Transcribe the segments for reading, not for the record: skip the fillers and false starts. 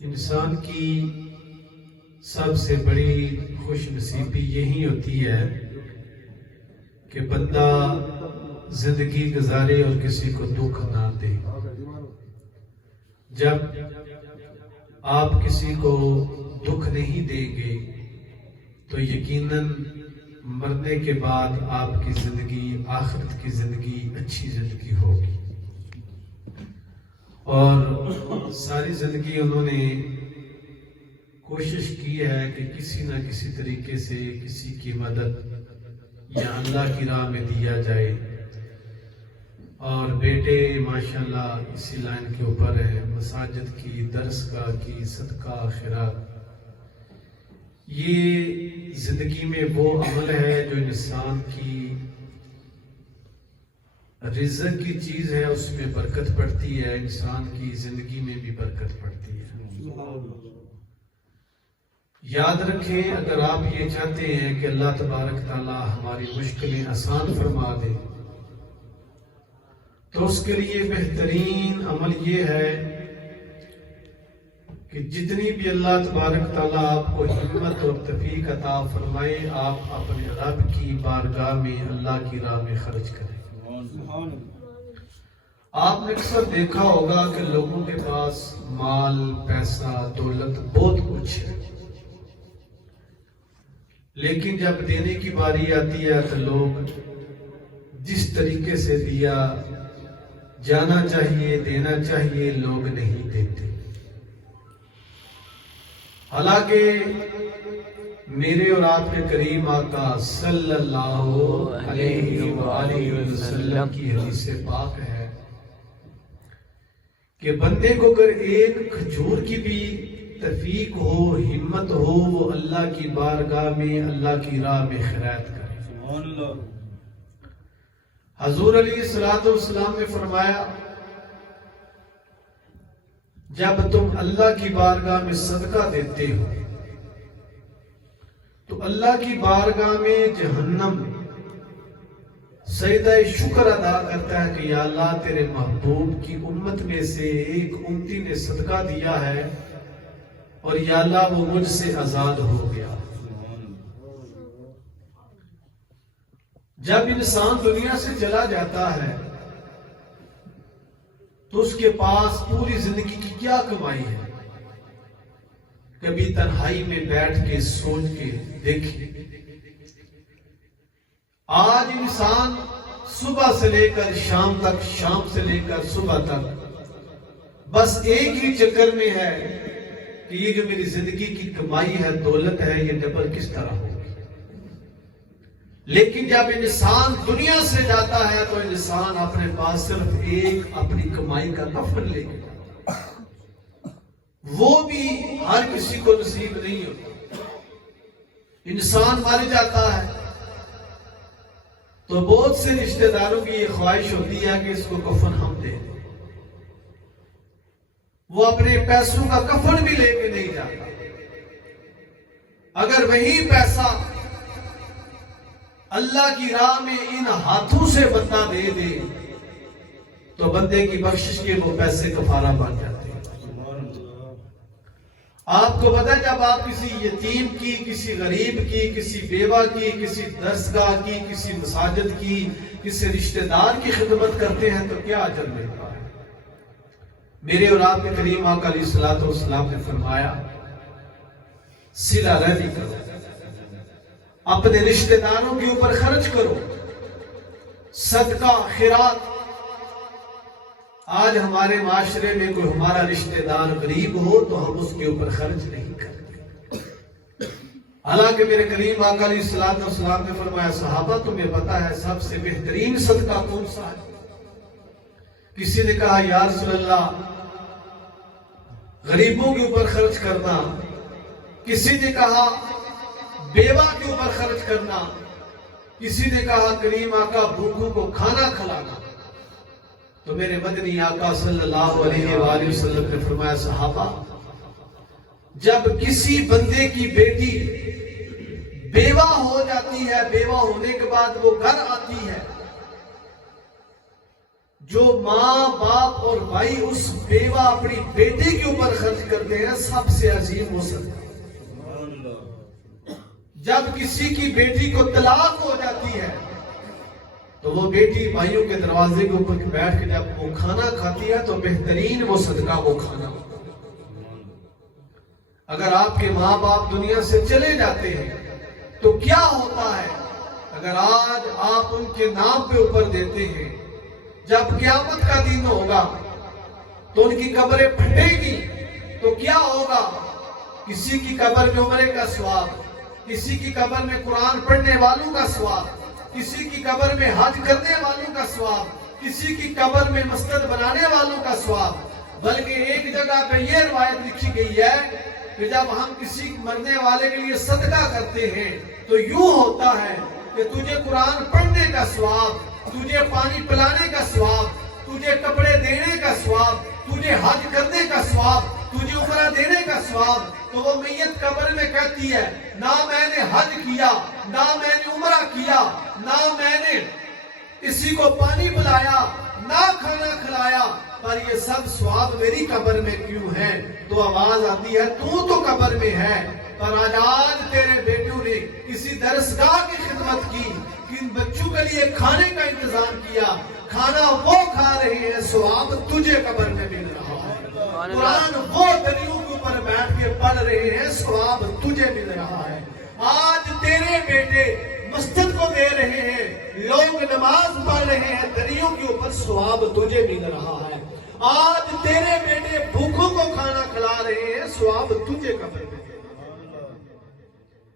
انسان کی سب سے بڑی خوش نصیبی یہی ہوتی ہے کہ بندہ زندگی گزارے اور کسی کو دکھ نہ دے۔ جب آپ کسی کو دکھ نہیں دیں گے تو یقیناً مرنے کے بعد آپ کی زندگی، آخرت کی زندگی اچھی زندگی ہوگی۔ اور ساری زندگی انہوں نے کوشش کی ہے کہ کسی نہ کسی طریقے سے کسی کی مدد یا اللہ کی راہ میں دیا جائے، اور بیٹے ماشاءاللہ اسی لائن کے اوپر ہے، مساجد کی، درسگاہ کی، صدقہ خیرات۔ یہ زندگی میں وہ عمل ہے جو انسان کی رزق کی چیز ہے، اس میں برکت پڑتی ہے، انسان کی زندگی میں بھی برکت پڑتی ہے۔ یاد رکھیں، اگر آپ یہ چاہتے ہیں کہ اللہ تبارک تعالیٰ ہماری مشکلیں آسان فرما دے تو اس کے لیے بہترین عمل یہ ہے کہ جتنی بھی اللہ تبارک تعالیٰ آپ کو ہمت اور توفیق عطا فرمائے، آپ اپنے رب کی بارگاہ میں اللہ کی راہ میں خرچ کریں۔ آپ نے اکثر دیکھا ہوگا کہ لوگوں کے پاس مال، پیسہ، دولت بہت کچھ ہے، لیکن جب دینے کی باری آتی ہے تو لوگ جس طریقے سے دیا جانا چاہیے، دینا چاہیے، لوگ نہیں دیتے۔ حالانکہ میرے اور آپ کے کریم آقا صلی اللہ علیہ وآلہ وسلم کی حدیث پاک ہے کہ بندے کو اگر ایک کھجور کی بھی توفیق ہو، ہمت ہو، وہ اللہ کی بارگاہ میں اللہ کی راہ میں خیرات کرے۔ حضور علیہ السلام نے فرمایا، جب تم اللہ کی بارگاہ میں صدقہ دیتے ہو تو اللہ کی بارگاہ میں جہنم سجدہ شکر ادا کرتا ہے کہ یا اللہ تیرے محبوب کی امت میں سے ایک امتی نے صدقہ دیا ہے اور یا اللہ وہ مجھ سے آزاد ہو گیا۔ جب انسان دنیا سے چلا جاتا ہے تو اس کے پاس پوری زندگی کی کیا کمائی ہے؟ کبھی تنہائی میں بیٹھ کے سوچ کے دیکھیں، آج انسان صبح سے لے کر شام تک، شام سے لے کر صبح تک بس ایک ہی چکر میں ہے کہ یہ جو میری زندگی کی کمائی ہے، دولت ہے، یہ ڈبل کس طرح ہوگی۔ لیکن جب انسان دنیا سے جاتا ہے تو انسان اپنے پاس صرف ایک اپنی کمائی کا کفن لے کے جاتا ہے، وہ بھی ہر کسی کو نصیب نہیں ہوتا۔ انسان مر جاتا ہے تو بہت سے رشتہ داروں کی یہ خواہش ہوتی ہے کہ اس کو کفن ہم دے دیں، وہ اپنے پیسوں کا کفن بھی لے کے نہیں جاتا۔ اگر وہی پیسہ اللہ کی راہ میں ان ہاتھوں سے بندہ دے دے تو بندے کی بخشش کے وہ پیسے کفارہ بن جاتے ہیں۔ آپ کو پتہ ہے، جب آپ کسی یتیم کی، کسی غریب کی، کسی بیوہ کی، کسی درسگاہ کی، کسی مساجد کی، کسی رشتہ دار کی خدمت کرتے ہیں تو کیا اجر ملتا ہے؟ میرے اور آپ کے کریم آقا علیہ السلام نے فرمایا، صلہ رحمی کرو، اپنے رشتہ داروں کے اوپر خرچ کرو، صدقہ خیرات۔ آج ہمارے معاشرے میں کوئی ہمارا رشتہ دار غریب ہو تو ہم اس کے اوپر خرچ نہیں کرتے، حالانکہ میرے کریم آقا علیہ السلام نے فرمایا، صحابہ تمہیں پتا ہے سب سے بہترین صدقہ کون سا ہے؟ کسی نے کہا یا رسول اللہ غریبوں کے اوپر خرچ کرنا، کسی نے کہا بیوہ کے اوپر خرچ کرنا، کسی نے کہا کریم آقا بھوکوں کو کھانا کھلانا۔ تو میرے مدنی آقا صلی اللہ علیہ وآلہ وسلم نے فرمایا، صحابہ جب کسی بندے کی بیٹی بیوہ ہو جاتی ہے، بیوہ ہونے کے بعد وہ گھر آتی ہے، جو ماں باپ اور بھائی اس بیوہ اپنی بیٹی کے اوپر خرچ کرتے ہیں سب سے عظیم وہ صدقہ. جب کسی کی بیٹی کو طلاق ہو جاتی ہے تو وہ بیٹی بھائیوں کے دروازے کے اوپر بیٹھ کے جب وہ کھانا کھاتی ہے تو بہترین وہ صدقہ وہ کھانا. اگر آپ کے ماں باپ دنیا سے چلے جاتے ہیں تو کیا ہوتا ہے اگر آج آپ ان کے نام پہ اوپر دیتے ہیں؟ جب قیامت کا دن ہوگا تو ان کی قبریں پھٹے گی تو کیا ہوگا؟ کسی کی قبر میں عمرے کا ثواب، کسی کی قبر میں قرآن پڑھنے والوں کا ثواب، کسی کی قبر میں حج کرنے والوں کا ثواب، کسی کی قبر میں مسجد بنانے والوں کا ثواب. بلکہ ایک جگہ پہ یہ روایت لکھی گئی ہے کہ جب ہم کسی مرنے والے کے لیے صدقہ کرتے ہیں تو یوں ہوتا ہے کہ تجھے قرآن پڑھنے کا ثواب، تجھے پانی پلانے کا ثواب، تجھے کپڑے دینے کا ثواب، تجھے حج کرنے کا ثواب، تجھے عمرہ دینے کا ثواب. تو وہ میت قبر میں کہتی ہے نہ میں نے حج کیا، نہ میں نے عمرہ کیا، نہ میں نے کسی کو پانی پلایا، نہ کھانا کھلایا، پر یہ سب ثواب میری قبر میں کیوں ہیں؟ تو آواز آتی ہے تو قبر میں ہے، پر آج تیرے بیٹوں نے کسی درسگاہ کی خدمت کی، کن بچوں کے لیے کھانے کا انتظام کیا، کھانا وہ کھا رہے ہیں، ثواب تجھے قبر میں مل رہا ہے. قرآن وہ دریوں کے اوپر بیٹھ کے پڑھ رہے ہیں، ثواب تجھے مل رہا ہے. آج تیرے بیٹے مسجد کو دے رہے ہیں، لوگ نماز پڑھ رہے ہیں، دریوں کے اوپر ثواب تجھے مل رہا ہے. آج تیرے بیٹے بھوکوں کو کھانا کھلا رہے ہیں، ثواب تجھے قبر میں مل رہا ہے.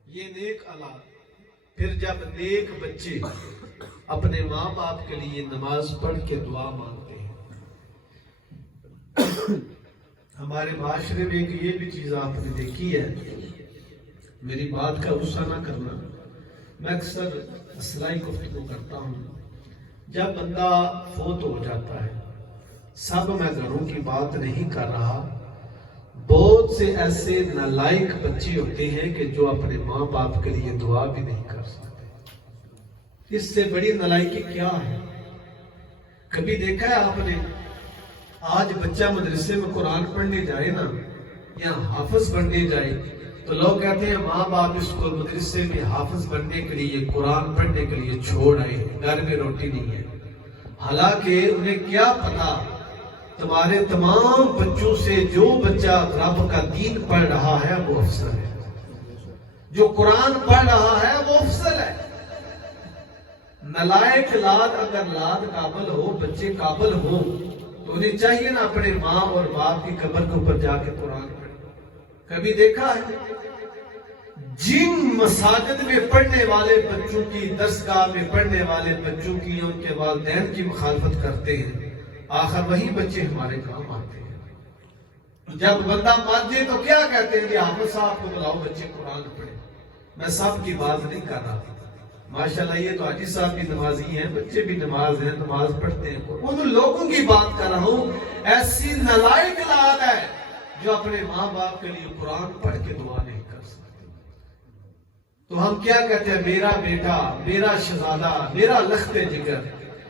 یہ نیک اولاد. پھر جب نیک بچے اپنے ماں باپ کے لیے نماز پڑھ کے دعا مانگتے ہیں. ہمارے معاشرے میں ایک یہ بھی چیز آپ نے دیکھی ہے، میری بات کا غصہ نہ کرنا، میں اکثر اصلاحی گفتگو کرتا ہوں. جب بندہ فوت ہو جاتا ہے، سب میں گھروں کی بات نہیں کر رہا، بہت سے ایسے نالائق بچے ہوتے ہیں کہ جو اپنے ماں باپ کے لیے دعا بھی نہیں کر سکتے. اس سے بڑی نالائکی کیا ہے؟ کبھی دیکھا ہے آپ نے آج بچہ مدرسے میں قرآن پڑھنے جائے نا یا حافظ بننے جائے تو لوگ کہتے ہیں ماں باپ اس کو مدرسے میں حافظ بننے کے لیے قرآن پڑھنے کے لیے چھوڑ آئے، گھر میں روٹی نہیں ہے. حالانکہ انہیں کیا پتا تمہارے تمام بچوں سے جو بچہ رب کا دین پڑھ رہا ہے وہ افضل ہے، جو قرآن پڑھ رہا ہے وہ افضل ہے. نالائق لاد اگر لاد قابل ہو، بچے قابل ہو تو انہیں چاہیے نا اپنے ماں اور باپ کی قبر کے اوپر جا کے قرآن پڑھیں. کبھی دیکھا ہے جن مساجد میں پڑھنے والے بچوں کی، درسگاہ میں پڑھنے والے بچوں کی ان کے والدین کی مخالفت کرتے ہیں، آخر وہی بچے ہمارے کام آتے ہیں. جب بندہ مر جائے تو کیا کہتے ہیں کہ حافظ صاحب کو بلاؤ بچے قرآن پڑھیں. میں سب کی بات نہیں کر رہا، ماشاءاللہ یہ تو حاجی صاحب بھی نمازی ہیں، بچے بھی نماز ہیں، نماز پڑھتے ہیں. ان لوگوں کی بات کر رہا ہوں، ایسی نالائق اولاد ہے جو اپنے ماں باپ کے لیے قرآن پڑھ کے دعا نہیں کر سکتے. تو ہم کیا کہتے ہیں؟ میرا بیٹا، میرا شہزادہ، میرا لخت جگر.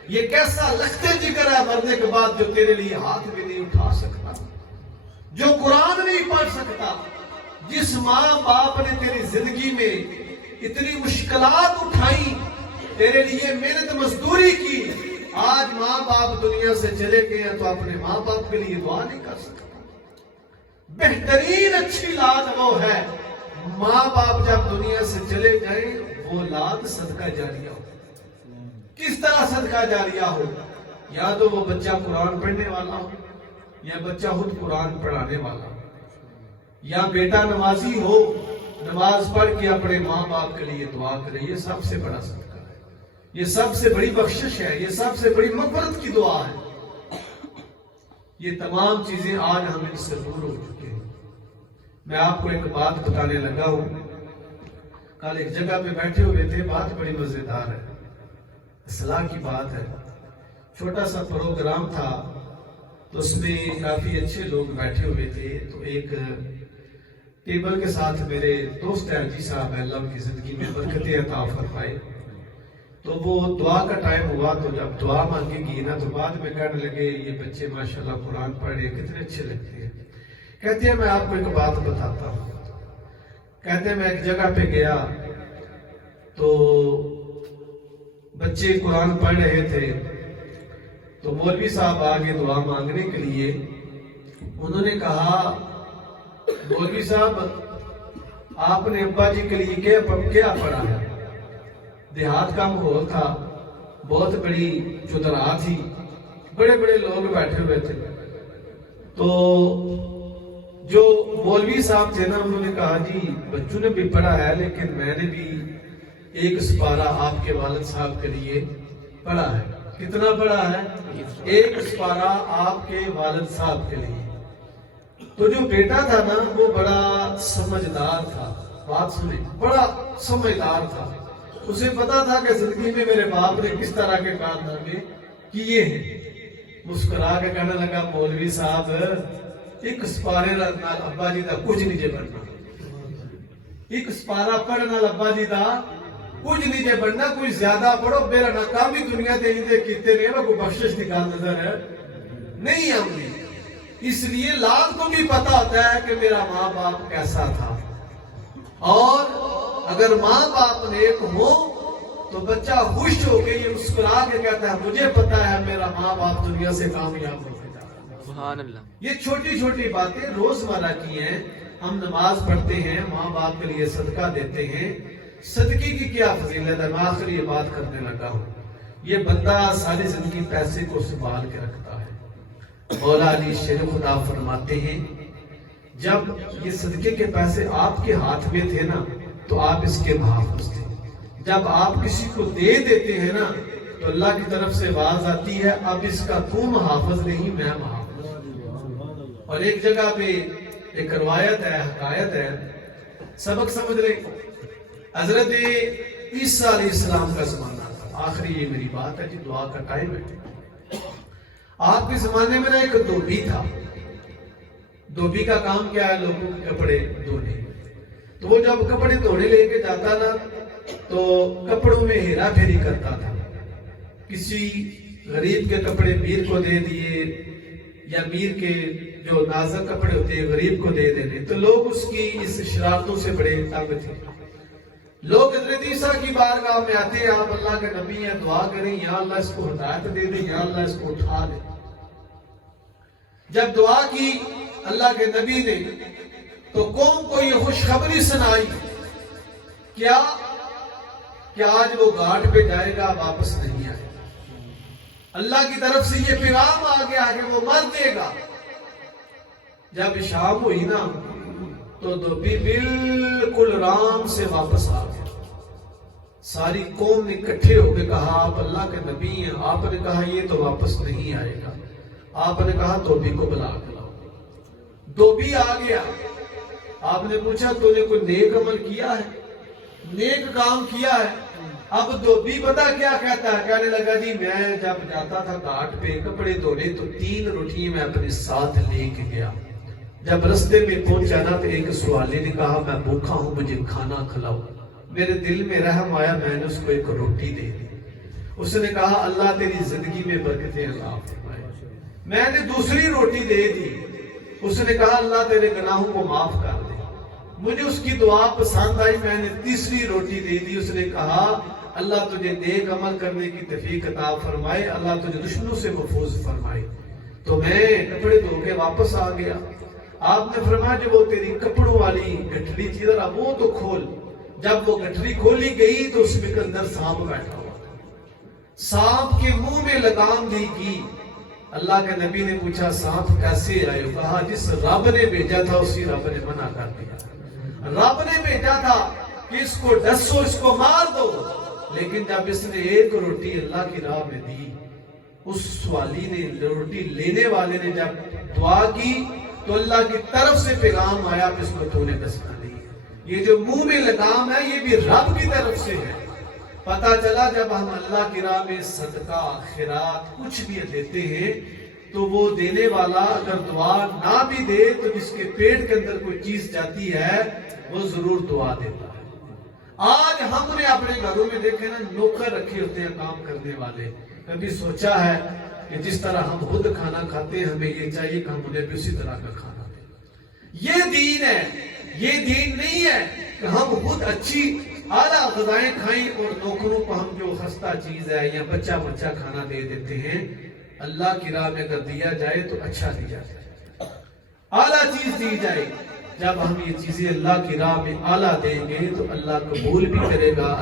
یہ کیسا لخت جگر ہے مرنے کے بعد جو تیرے لیے ہاتھ بھی نہیں اٹھا سکتا، جو قرآن نہیں پڑھ سکتا. جس ماں باپ نے تیری زندگی میں اتنی مشکلات اٹھائی، تیرے لیے محنت مزدوری کی، آج ماں باپ دنیا سے چلے گئے ہیں تو اپنے ماں باپ کے لیے دعا نہیں کر سکتا. بہترین اچھی اولاد وہ ہے ماں باپ جب دنیا سے چلے گئے وہ اولاد صدقہ جاریہ ہو. کس طرح صدقہ جاریہ ہو؟ یا تو وہ بچہ قرآن پڑھنے والا ہو، یا بچہ خود قرآن پڑھانے والا ہو، یا بیٹا نمازی ہو، نماز پڑھ کے اپنے ماں باپ کے لیے دعا کرے. یہ سب سے بڑا صدقہ ہے، یہ سب سے بڑی بخشش ہے، یہ سب سے بڑی مغفرت کی دعا ہے. یہ تمام چیزیں آج ہم ان سے دور ہو چکے ہیں. میں آپ کو ایک بات بتانے لگا ہوں. کل ایک جگہ پہ بیٹھے ہوئے تھے، بات بڑی مزیدار ہے، اصلاح کی بات ہے. چھوٹا سا پروگرام تھا تو اس میں کافی اچھے لوگ بیٹھے ہوئے تھے. تو ایک ٹیبل کے ساتھ میرے دوست حاجی صاحب، اللہ ان کی زندگی میں برکتیں عطا فرمائے، تو وہ دعا کا ٹائم ہوا تو جب دعا مانگی گئی نا تو بعد میں کہنے لگے یہ بچے ماشاءاللہ قرآن پڑھ رہے کتنے اچھے لگتے ہیں. کہتے ہیں میں آپ کو ایک بات بتاتا ہوں. کہتے ہیں میں ایک جگہ پہ گیا تو بچے قرآن پڑھ رہے تھے تو مولوی صاحب آگے دعا مانگنے کے لیے. انہوں نے کہا مولوی صاحب آپ نے ابا جی کے لیے کیا پڑھا ہے؟ دیہات کا ماحول تھا, بہت بڑی چودراہ تھی, بڑے بڑے لوگ بیٹھے ہوئے تھے. تو جو مولوی صاحب تھے نا انہوں نے کہا جی بچوں نے بھی پڑھا ہے لیکن میں نے بھی ایک سپارہ آپ کے والد صاحب کے لیے پڑھا ہے. کتنا پڑھا ہے؟ ایک سپارہ آپ کے والد صاحب کے لیے. تو جو بیٹا تھا نا وہ بڑا سمجھدار تھا, بات سنیں, بڑا سمجھدار تھا. اسے پتا تھا کہ زندگی میں میرے باپ نے کس طرح کے کارنامے کیے ہیں. مسکرا کے کہنے لگا مولوی صاحب ایک سپارے نال ابا جی دا کچھ نہیں جے بننا, ایک سپارہ پڑھنا ابا جی دا کچھ نہیں جے بننا, کوئی زیادہ پڑھو میرا ناکامی دنیا دے ہی دے کیتے رہے وہ کوئی بخشش نکال نظر ہے نہیں آؤں. اس لیے لاد کو بھی پتا ہوتا ہے کہ میرا ماں باپ کیسا تھا, اور اگر ماں باپ نیک ہو تو بچہ خوش ہو کے یہ مسکرا کے کہتا ہے مجھے پتا ہے میرا ماں باپ دنیا سے کامیاب ہو گیا. سبحان اللہ. یہ چھوٹی چھوٹی باتیں روزمرہ کی ہیں. ہم نماز پڑھتے ہیں, ماں باپ کے لیے صدقہ دیتے ہیں. صدقے کی کیا فضیلت ہے؟ میں آخر یہ بات کرنے لگا ہوں. یہ بندہ ساری زندگی پیسے کو سنبھال کے رکھتا ہے. مولا علی شیر خدا فرماتے ہیں جب یہ صدقے کے پیسے آپ کے ہاتھ میں تھے نا تو آپ اس کے محافظ تھے. جب آپ کسی کو دے دیتے ہیں نا تو اللہ کی طرف سے آواز آتی ہے اب اس کا تو محافظ نہیں میں محافظ. اور ایک جگہ پہ ایک روایت ہے, حکایت ہے, سبق سمجھ لیں. حضرت عیسیٰ علیہ السلام کا زمانہ تھا. آخری یہ میری بات ہے کہ دعا کا ٹائم ہے. آپ کے زمانے میں نا ایک دھوبی تھا. دھوبی کا کام کیا ہے؟ لوگوں کے کپڑے دھونے. تو وہ جب کپڑے دھونے لے کے جاتا نا تو کپڑوں میں ہیرا پھیری کرتا تھا. کسی غریب کے کپڑے میر کو دے دیے یا میر کے جو نازک کپڑے ہوتے ہیں غریب کو دے دینے. تو لوگ اس کی اس شرارتوں سے بڑے تنگ تھے. لوگ حضرت عیسیٰ کی بارگاہ میں آتے ہیں, آپ اللہ کے نبی ہیں, دعا کریں یا اللہ اس کو ہدایت دے دیں, یا اللہ اس کو اٹھا دے. جب دعا کی اللہ کے نبی نے تو قوم کو یہ خوشخبری سنائی کیا کہ آج وہ گھاٹ پہ جائے گا واپس نہیں آئے گا. اللہ کی طرف سے یہ پیغام آ گیا کہ وہ مر دے گا. جب شام ہوئی نا تو دھوبی بالکل رام سے واپس آ گیا. ساری قوم نے اکٹھے ہو کے کہا آپ اللہ کے نبی ہیں. آپ نے کہا یہ تو واپس نہیں آئے گا. آپ نے کہا دھوبی کو بلا کے لاؤ. دھوبی آ گیا. آپ نے پوچھا تو نے کوئی نیک عمل کیا ہے, نیک کام کیا ہے؟ اب دھوبی پتا کیا کہتا ہے؟ کہنے لگا جی میں جب جاتا تھا گھاٹ پہ کپڑے دھونے تو 3 روٹی میں اپنے ساتھ لے کے گیا. جب رستے میں پہنچا نا تو ایک سوالی نے کہا میں بھوکا ہوں مجھے کھانا کھلاؤ. میرے دل میں رحم آیا, میں نے اس کو ایک روٹی دے دی. اس نے کہا اللہ تیری زندگی میں برکتیں عطا فرمائے. میں نے دوسری روٹی دے دی. اس نے کہا اللہ تیرے گناہوں کو معاف کر دے. مجھے اس کی دعا پسند آئی, میں نے تیسری روٹی دے دی. اس نے کہا اللہ تجھے نیک عمل کرنے کی توفیق عطا فرمائے, اللہ تجھے دشمنوں سے محفوظ فرمائے. تو میں کپڑے دھو کے واپس آ گیا. آپ نے فرمایا جو وہ تیری کپڑوں والی گٹھڑی تھی ذرا وہ تو کھول. جب وہ گٹھڑی کھولی گئی تو اس میں اندر سانپ بیٹھا ہوا تھا. سانپ کے منہ میں لگام دی گئی. اللہ کے نبی نے پوچھا سانپ کیسے آئے؟ کہا جس رب نے بھیجا تھا اسی رب نے منع کر دیا. رب نے بھیجا تھا کہ اس کو ڈسو, اس کو مار دو, لیکن جب اس نے ایک روٹی اللہ کی راہ میں دی, اس سوالی نے روٹی لینے والے نے جب دعا کی تو اللہ کی طرف سے پیغام آیا کہ اس کو تو نے ڈسنا نہیں. یہ جو منہ میں لگام ہے یہ بھی رب کی طرف سے ہے. پتا چلا جب ہم اللہ کی راہ میں صدقہ خیرات کچھ بھی دیتے ہیں تو وہ دینے والا اگر دعا نہ بھی دے تو جس کے پیٹ کے اندر کوئی چیز جاتی ہے وہ ضرور دعا دیتا ہے. آج ہم نے اپنے گھروں میں دیکھے نا نوکر رکھے ہوتے ہیں کام کرنے والے. کبھی سوچا ہے کہ جس طرح ہم خود کھانا کھاتے ہیں ہمیں یہ چاہیے کہ ہم انہیں بھی اسی طرح کا کھانا دیں. یہ دین ہے. یہ دین نہیں ہے کہ ہم خود اچھی اعلیٰ غذائیں کھائیں اور نوکروں کو ہم جو خستہ چیز ہے یا بچہ کھانا دے دیتے ہیں. اللہ کی راہ میں اگر دیا جائے تو اچھا دیا جائے, اعلیٰ چیز دی جائے. جب ہم یہ چیزیں اللہ کی راہ میں اعلیٰ دیں گے تو اللہ قبول بھی کرے گا.